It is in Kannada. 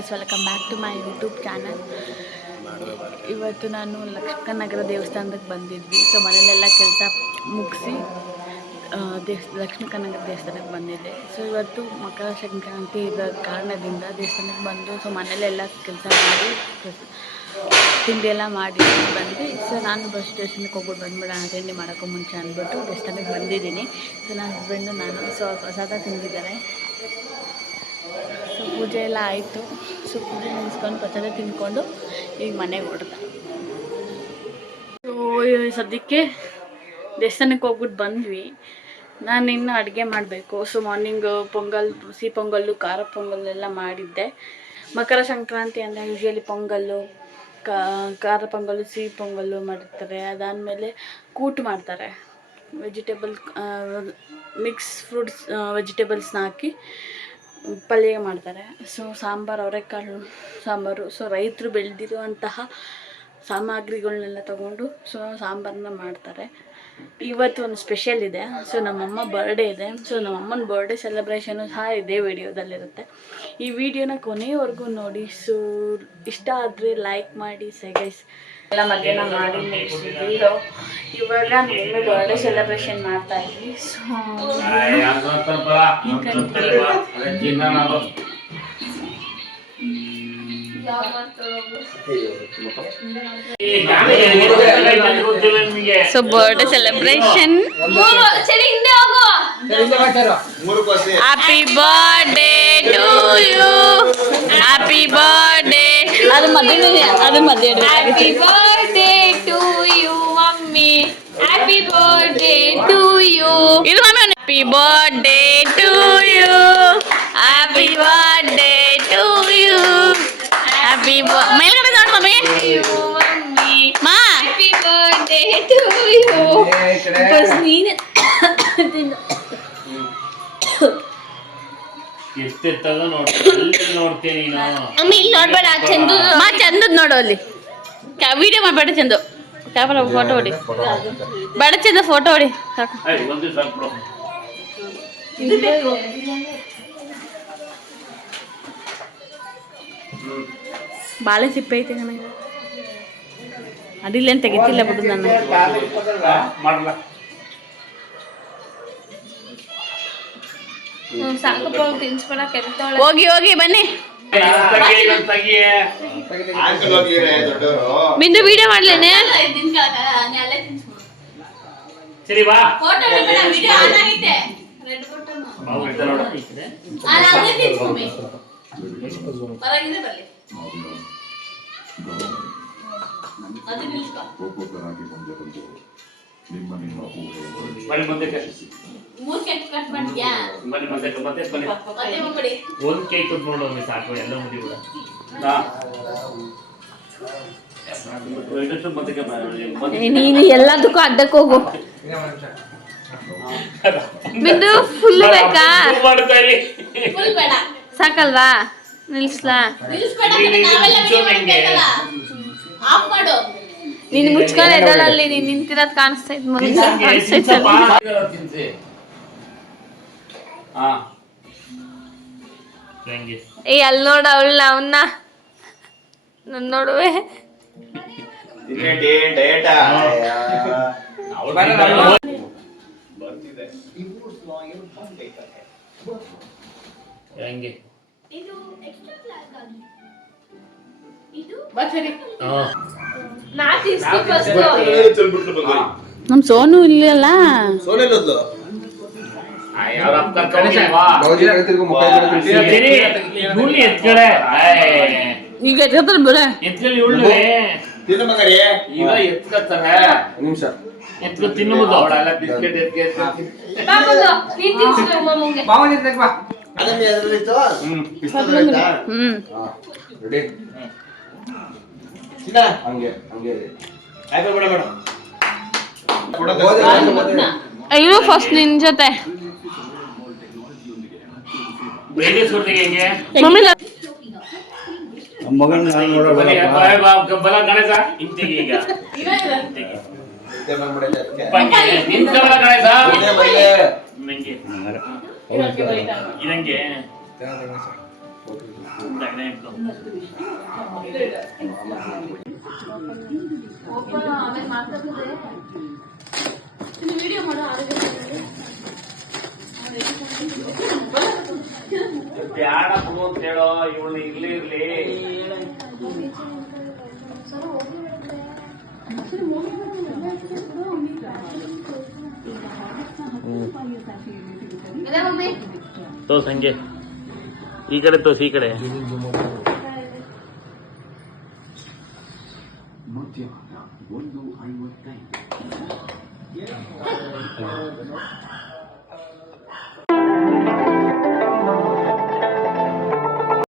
Guys, welcome back to my YouTube channel. ಇವತ್ತು ನಾನು ಲಕ್ಷ್ಮೀನಗರ ದೇವಸ್ಥಾನಕ್ಕೆ ಬಂದಿದ್ವಿ. ಸೊ ಮನೆಯಲ್ಲೆಲ್ಲ ಕೆಲಸ ಮುಗಿಸಿ ಲಕ್ಷ್ಮೀನಗರ ದೇವಸ್ಥಾನಕ್ಕೆ ಬಂದಿದ್ದೆ. ಸೊ ಇವತ್ತು ಮಕರ ಸಂಕ್ರಾಂತಿ ಇರೋ ಕಾರಣದಿಂದ ದೇವಸ್ಥಾನಕ್ಕೆ ಬಂದು ಸೊ ಮನೆಯಲ್ಲೆಲ್ಲ ಕೆಲಸ ಮಾಡಿ ತಿಂಡಿ ಎಲ್ಲ ಮಾಡಿ ಬಂದು ಸೊ ನಾನು ಬಸ್ ಸ್ಟೇಷನ್ಗೆ ಹೋಗ್ಬಿಟ್ಟು ಬಂದ್ಬಿಡೋಣ ತಿಂಡಿ ಮಾಡೋಕ್ಕೂ ಮುಂಚೆ ಅಂದ್ಬಿಟ್ಟು ದೇವಸ್ಥಾನಕ್ಕೆ ಬಂದಿದ್ದೀನಿ. ಸೊ ನನ್ನ ಹಸ್ಬೆಂಡು ನಾನು ಸೊ ಪ್ರಸಾದ ತಿಂದಿದ್ದಾರೆ. ಸೊ ಪೂಜೆ ಎಲ್ಲ ಆಯಿತು. ಸೊ ಪೂಜೆ ಮುಗಿಸ್ಕೊಂಡು ಪ್ರಸಾದ ತಿಂದ್ಕೊಂಡು ಈಗ ಮನೆಗೆ ಹೊರಡ್ದೆ. ಸೊ ಸದ್ಯಕ್ಕೆ ದೇವಸ್ಥಾನಕ್ಕೆ ಹೋಗ್ಬಿಟ್ಟು ಬಂದ್ವಿ. ನಾನು ಇನ್ನೂ ಅಡುಗೆ ಮಾಡಬೇಕು. ಸೊ ಮಾರ್ನಿಂಗ್ ಪೊಂಗಲ್, ಸಿಹಿ ಪೊಂಗಲ್ಲು, ಖಾರ ಪೊಂಗಲ್ಲೆಲ್ಲ ಮಾಡಿದ್ದೆ. ಮಕರ ಸಂಕ್ರಾಂತಿ ಅಂದರೆ ಯೂಶ್ವಲಿ ಪೊಂಗಲ್ಲು, ಖಾರ ಪೊಂಗಲ್ಲು, ಸಿಹಿ ಪೊಂಗಲ್ಲು ಮಾಡಿರ್ತಾರೆ. ಅದಾದಮೇಲೆ ಕೂಟು ಮಾಡ್ತಾರೆ, ವೆಜಿಟೇಬಲ್ ಮಿಕ್ಸ್ ಫ್ರೂಟ್ಸ್ ವೆಜಿಟೇಬಲ್ಸ್ನ ಹಾಕಿ ಪಲ್ಯ ಮಾಡ್ತಾರೆ. ಸೊ ಸಾಂಬಾರು, ಅವರೆಕಾಳು ಸಾಂಬಾರು. ಸೊ ರೈತರು ಬೆಳೆದಿರುವಂತಹ ಸಾಮಗ್ರಿಗಳನ್ನೆಲ್ಲ ತೊಗೊಂಡು ಸೊ ಸಾಂಬಾರನ್ನ ಮಾಡ್ತಾರೆ. ಇವತ್ತು ಒಂದು ಸ್ಪೆಷಲ್ ಇದೆ. ಸೊ ನಮ್ಮಮ್ಮ ಬರ್ಡೇ ಇದೆ. ಸೊ ನಮ್ಮಮ್ಮನ ಬರ್ಡೇ ಸೆಲೆಬ್ರೇಷನು ಸಹ ಇದೇ ವಿಡಿಯೋದಲ್ಲಿರುತ್ತೆ. ಈ ವಿಡಿಯೋನ ಕೊನೆಯವರೆಗೂ ನೋಡಿ. ಸೊ ಇಷ್ಟ ಆದರೆ ಲೈಕ್ ಮಾಡಿ. ಗೈಸ್ ಎಲ್ಲ ಮಧ್ಯಾಹ್ನ ಮಾಡಿ ಮುಗಿಸಿದ್ವಿ. ಇವಾಗ ನಮ್ಮ ಬರ್ಡೇ ಸೆಲೆಬ್ರೇಷನ್ ಮಾಡ್ತಾ ಇದ್ವಿ. So so birthday celebration. Happy birthday to you, happy birthday. ಅದು ಮಧ್ಯ happy birthday to you mummy, happy birthday to you. ಇದು mummy happy birthday to you, happy birthday to you, happy ಮೇಲ್ಗಡೆ ನೋಡು ಮಮ್ಮಿ. ಮಾ ಹ್ಯಾಪಿ ಬರ್ಡೇ ಟು ಯು. ಬಸ್ ನೀನೆ ತಿನ್ನು. ಮಮ್ಮಿ ಇಲ್ಲಿ ನೋಡ್ಬೇಡ, ಚಂದು ಮಾ ಚಂದದ್ ನೋಡು. ಅಲ್ಲಿ ವಿಡಿಯೋ ಮಾಡಬೇಡ, ಚಂದು ಕ್ಯಾಮರಾ ಫೋಟೋ ಹೊಡಿ ಬೇಡ, ಚಂದ ಫೋಟೋ ಹೊಡಿ ಸಾಕು. ಬಾಳೆ ಸಿಪ್ಪೆ ಐತೆ ಕಣ, ಅದಿಲ್ಲೇನು ತೆಗಿತಿಲ್ಲ ಬಿಡು ನಾನು. ಹೋಗಿ ಹೋಗಿ ಬನ್ನಿ. ಬಿಂದು ವಿಡಿಯೋ ಮಾಡ್ಲೇನೆ. ನೀನು ಎಲ್ಲದಕ್ಕೂ ಅಡ್ಡಕ್ಕೆ ಹೋಗು. ಬಿಂದು ಫುಲ್ ಬೇಕಾ? ಸಾಕಲ್ವಾ? ನಿಲ್ಸ್ಲಾ? ನೀನು ಮುಚ್ಕೊಂಡು ಎದಳಲ್ಲಿ ನೀನು ನಿಂತಿರೋದು ಕಾಣಿಸ್ತಾ ಇದ್ ಏ ಅಲ್ಲಿ ನೋಡು ಅವಳನ್ನ, ಅವನ್ನ ನನ್ ನೋಡುವೆ. ನಮ್ ಸೋನು ಇಲ್ಲಲ್ಲ. ಈಗ ಎತ್ಕೊತಾರೆ ಬರ ತಿನ್ನುವುದು. ಅಯ್ಯೋ ಫಸ್ಟ್ ನಿನ್ ಜೊತೆ ಮಮ್ಮಿ ವಿಡಿಯೋ ಮಾಡೋ ಬ್ಯಾಡ ಅಂತ ಹೇಳೋ ಇವನು ಇರ್ಲಿ ತೋರ್ಸ್ ಹಂಗೆ ಈ ಕಡೆ ತೋರ್ಸಿ ಈ ಕಡೆ ಮಧ್ಯಾಹ್ನ 1:55